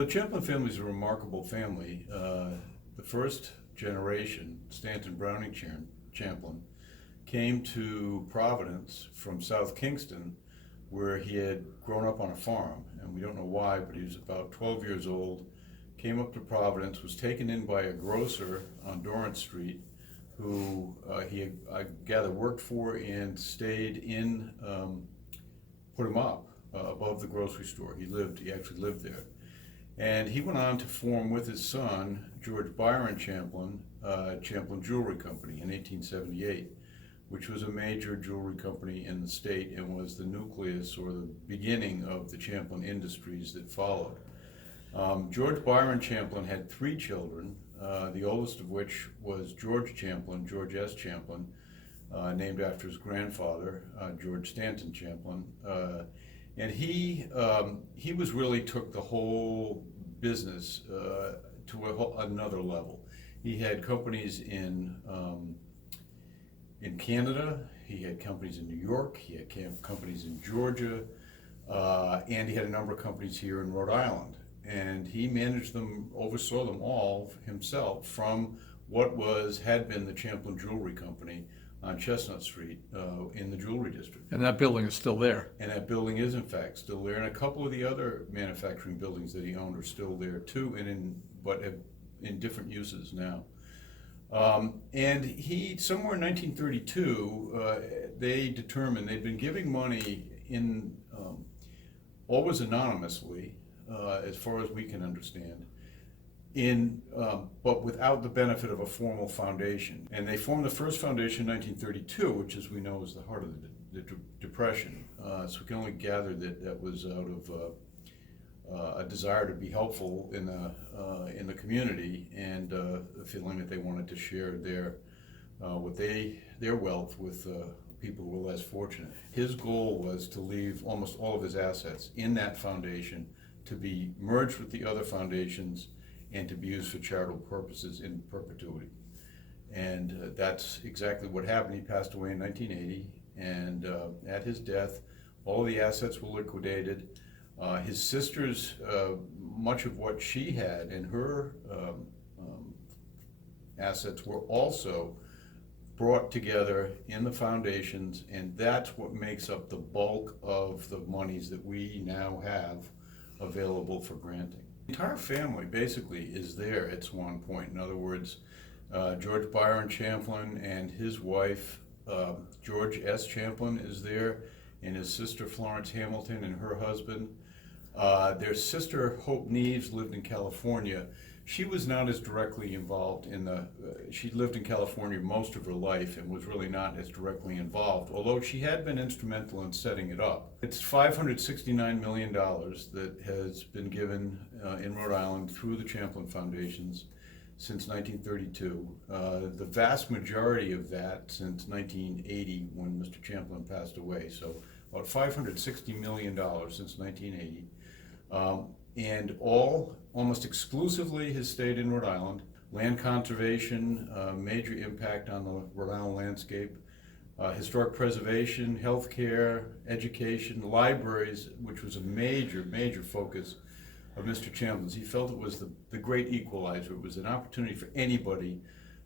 The Champlin family is a remarkable family. The first generation, Stanton Browning Champlin, came to Providence from South Kingston, where he had grown up on a farm, and we don't know why, but he was about 12 years old, came up to Providence, was taken in by a grocer on Dorrance Street, who he, I gather, worked for and stayed in, put him up above the grocery store. He actually lived there. And he went on to form with his son, George Byron Champlin, Champlin Jewelry Company in 1878, which was a major jewelry company in the state and was the nucleus or the beginning of the Champlin industries that followed. George Byron Champlin had 3 children, the oldest of which was George Champlin, George S. Champlin, named after his grandfather, George Stanton Champlin. And he was really took the whole business to another level. He had companies in Canada, he had companies in New York, he had companies in Georgia, and he had a number of companies here in Rhode Island. And he managed them, oversaw them all himself from what had been the Champlin Jewelry Company on Chestnut Street in the Jewelry District. And that building is still there. And that building is in fact still there, and a couple of the other manufacturing buildings that he owned are still there too, but in different uses now. And he, somewhere in 1932, they determined they'd been giving money in, always anonymously, as far as we can understand, but without the benefit of a formal foundation. And they formed the first foundation in 1932, which, as we know, is the heart of the Depression. So we can only gather that that was out of a desire to be helpful in the community, and a feeling that they wanted to share their wealth with people who were less fortunate. His goal was to leave almost all of his assets in that foundation to be merged with the other foundations and to be used for charitable purposes in perpetuity. And that's exactly what happened. He passed away in 1980, and at his death, all the assets were liquidated. His sisters, much of what she had and her assets were also brought together in the foundations, and that's what makes up the bulk of the monies that we now have available for granting. The entire family basically is there at one point. In other words, George Byron Champlin and his wife, George S. Champlin, is there, and his sister Florence Hamilton and her husband. Their sister Hope Neves lived in California. She was not as directly involved she lived in California most of her life and was really not as directly involved, although she had been instrumental in setting it up. It's $569 million that has been given in Rhode Island through the Champlin Foundations since 1932. The vast majority of that since 1980, when Mr. Champlin passed away. So about $560 million since 1980. And almost exclusively has stayed in Rhode Island. Land conservation, major impact on the Rhode Island landscape. Historic preservation, healthcare, education, libraries, which was a major, major focus of Mr. Champlin's. He felt it was the great equalizer. It was an opportunity for anybody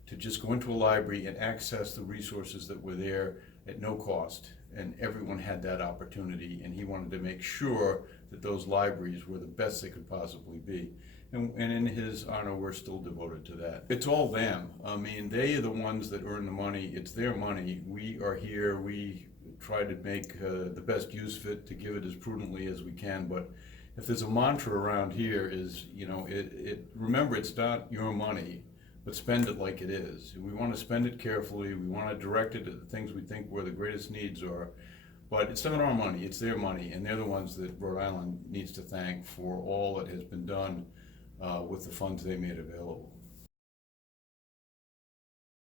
to just go into a library and access the resources that were there at no cost. And everyone had that opportunity, and he wanted to make sure that those libraries were the best they could possibly be. And in his honor, we're still devoted to that. It's all them. I mean, they are the ones that earn the money. It's their money. We are here. We try to make the best use of it, to give it as prudently as we can. But if there's a mantra around here is, remember, it's not your money, but spend it like it is. We want to spend it carefully. We want to direct it at the things we think where the greatest needs are. But it's not our money, it's their money, and they're the ones that Rhode Island needs to thank for all that has been done with the funds they made available.